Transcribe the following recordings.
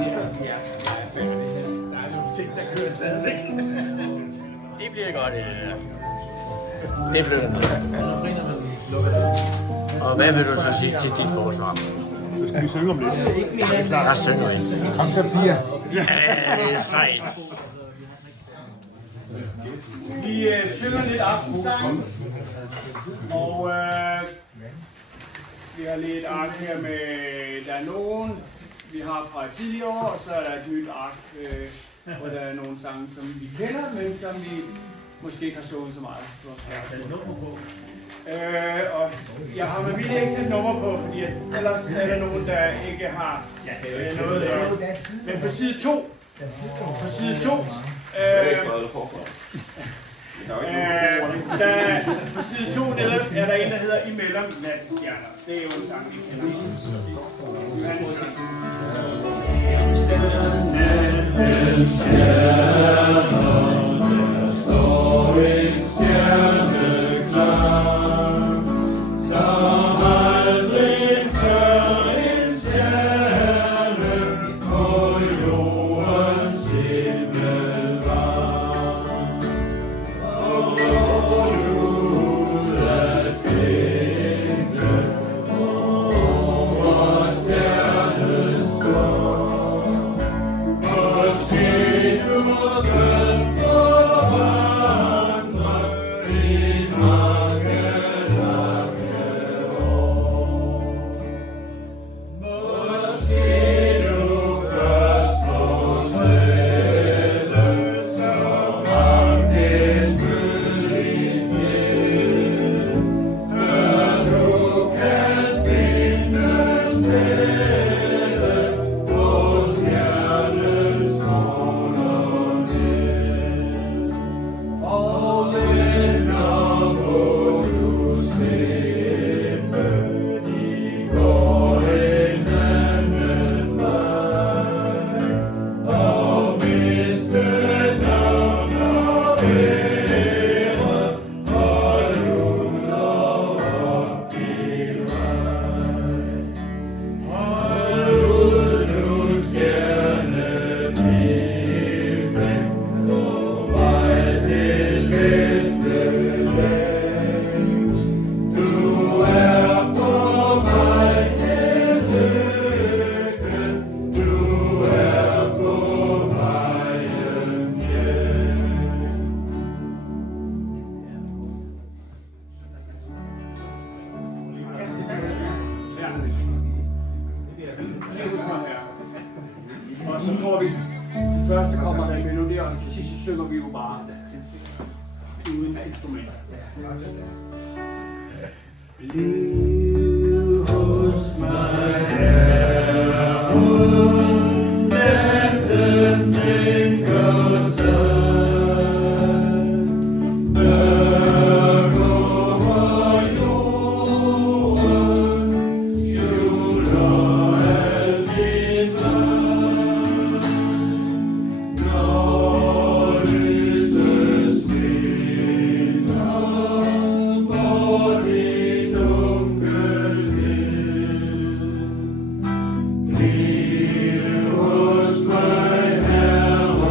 Jeg er færdig. Der er nogle ting, der kører stadigvæk. Det bliver godt, det der. Det bliver det. Og hvad vil du så sige til dit forsvar? Nu skal vi synge om lidt. Jeg synger ikke. Kom så, piger. Ja, det er sejt. Vi synger lidt aftensang, og vi har lidt ark her med, der er nogen, vi har fra tidligere år, og så er der et nyt ark, hvor der er nogle sange, som vi kender, men som vi måske ikke har sunget så meget. Og jeg har med vilje ikke sat nummer på, fordi ellers er der nogen, der ikke har noget der. Men på side 2, på side 2 nederst er der en, der hedder Imellem nattens stjerner. Det er jo en sang, vi kender. Nattens stjerner, der står en stjerne klar, som aldrig før en stjerne på jordens himmel var. Og ud at finde, hvor stjernen står. Og se du først forvandre i mange lange år. Måske du først må træde som om en gyldig fjeld, før du kan finde stedet, hvor stjernen soler ned. Og venner må du slippe, de går en anden vej, og miste navn og ære, hold ud og opgiv mig. Hold ud, du stjerne himlen, på vej til Betlehem. Du er på vej til lykken, du er på vejen hjem. Og så får vi, første kommer der en melodi, og til sidst synger vi jo bare uden instrumenter. Bliv hos mig, Herre, natten sænker sig, mørk over jorden, skjuler al din magt. Når lyset skinner på din dunkelhed, bliv hos mig, Herre,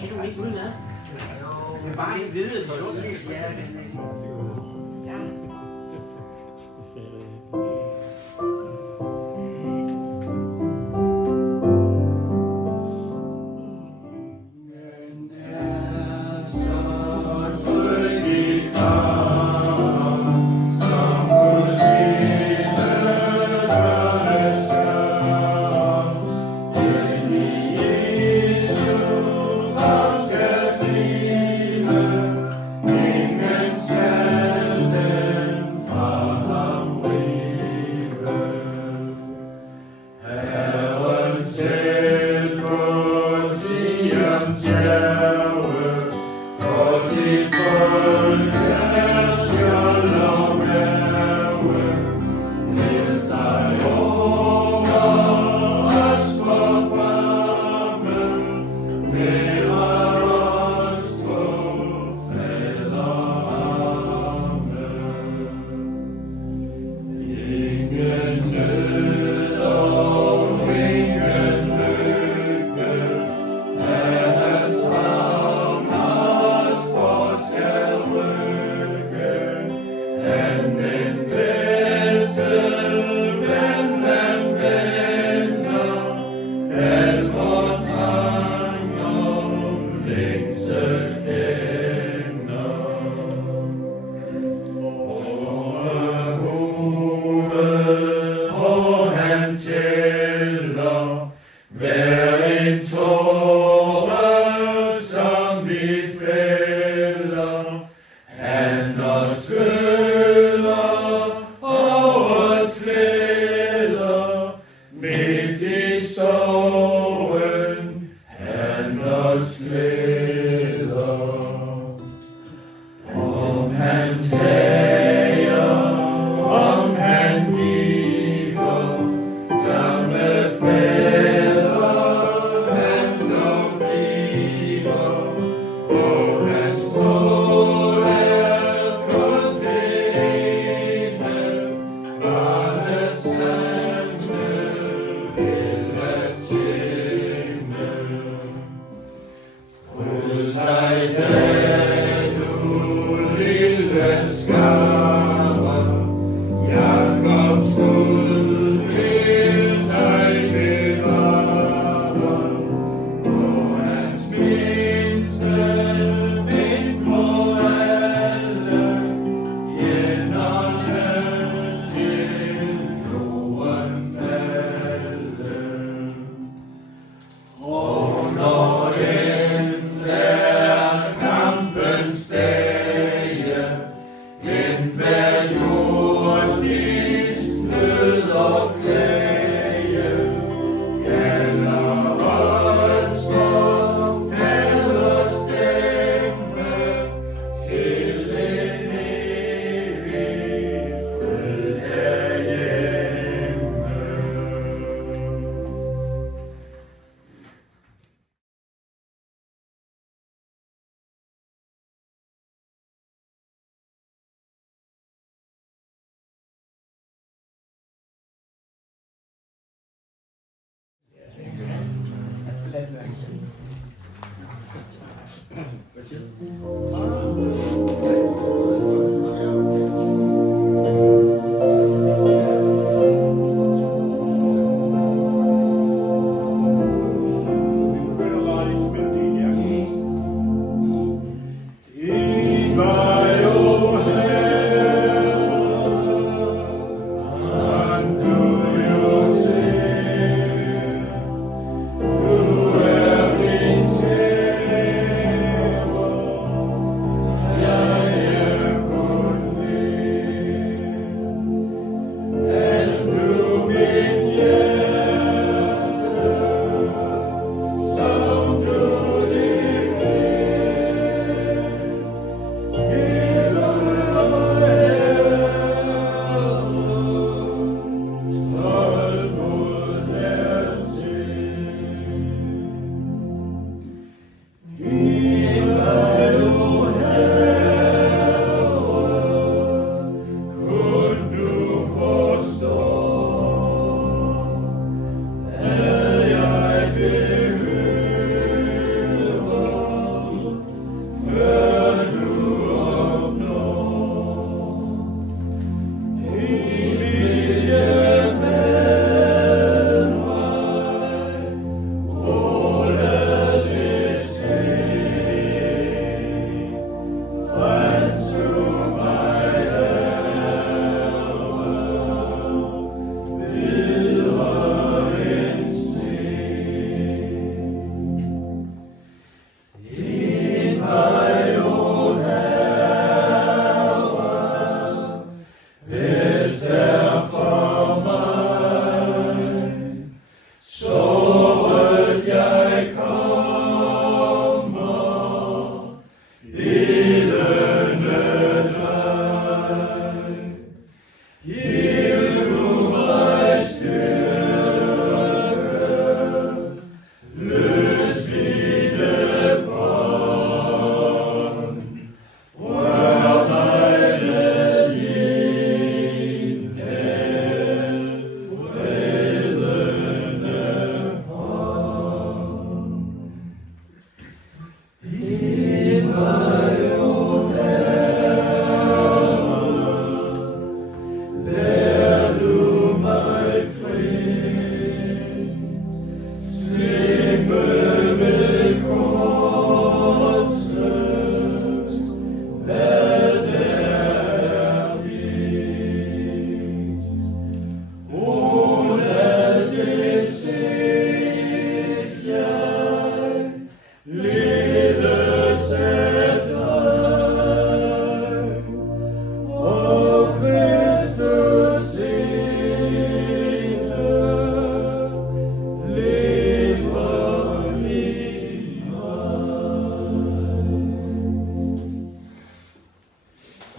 Kan du ikke udenad? Det er bare en hvide sund. Ja, ja. Ingen skal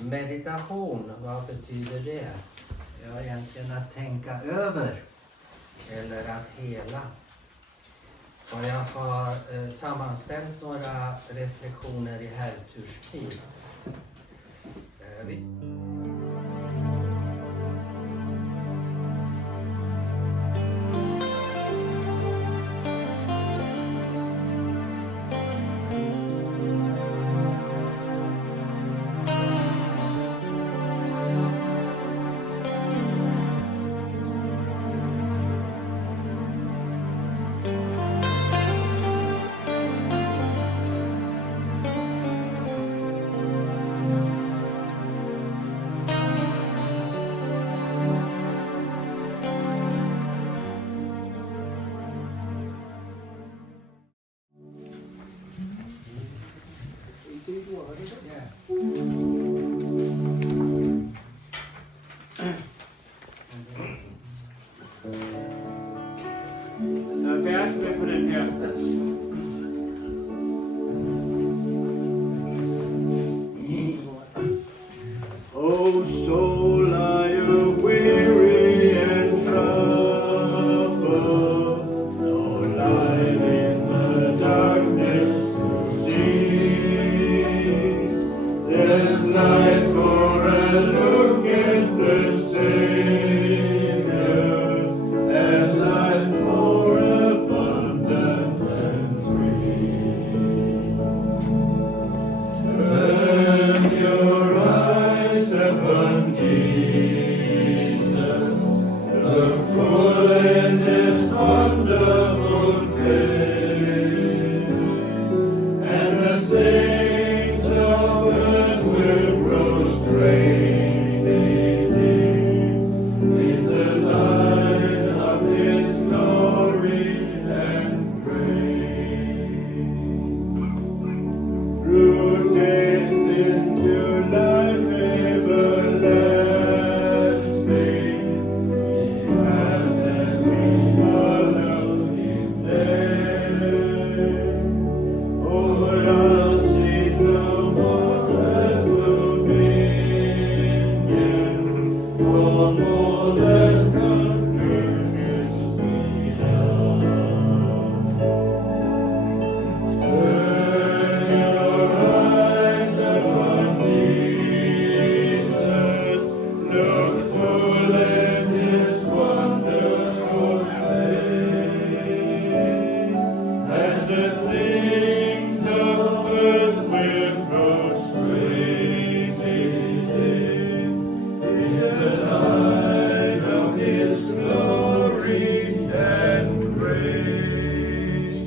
Meditation, vad betyder det? Ja, egentligen att tänka över eller att hela. Och jag har sammanställt några reflektioner i herrturstid. Så er versene på den her. Oh soul, are you weary and troubled? No light in the darkness to see. There's light for a look at the Savior, and life more abundant and free. Turn your eyes upon Jesus, look full in His wonderful face, and the things of earth will grow strangely dim in the light of His glory and grace. Through death into life everlasting, He has and we follow His name. Oh, I'll see no more earthly dominion, for more than conquerors we are. Turn your eyes upon Jesus, look full at His wonderful face, and the things of earth will grow strangely dim in the light of His glory and grace.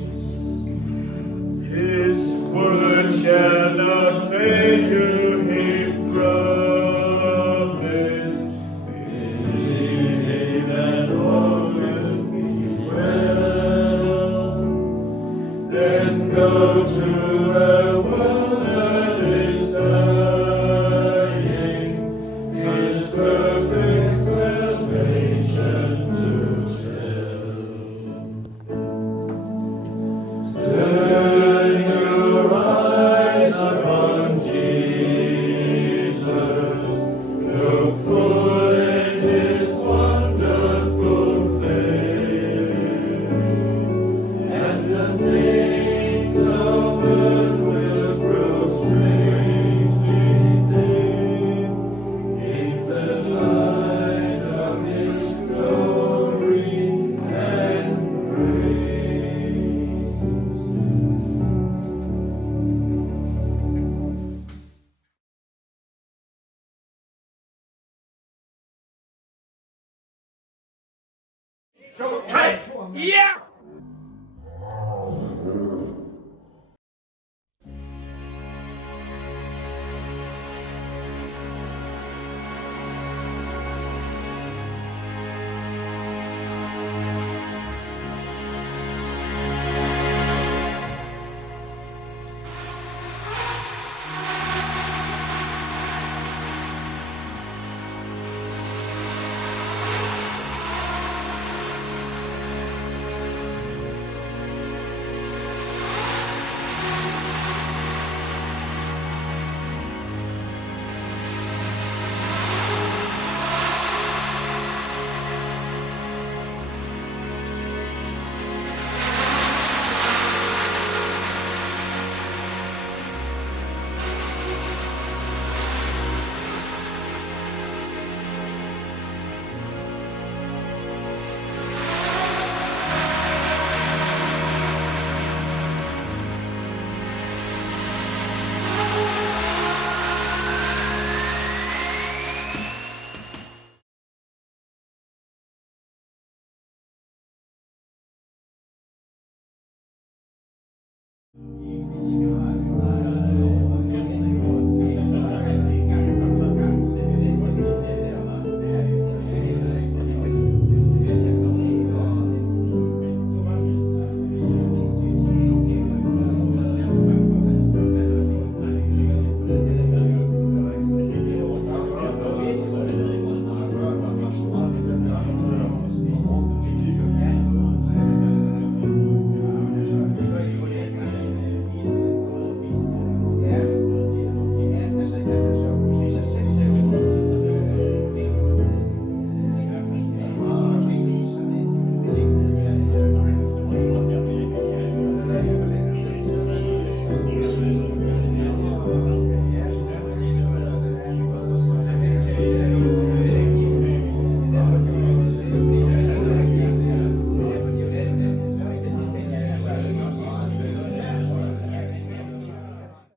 His word shall not fail you, He promised. Believe Him and all will be well. Then go to a world that is dying, His perfect salvation to tell. Turn your eyes upon Jesus, look full in His wonderful face, and the things of earth will grow strangely dim in the light of His glory and grace. Ja!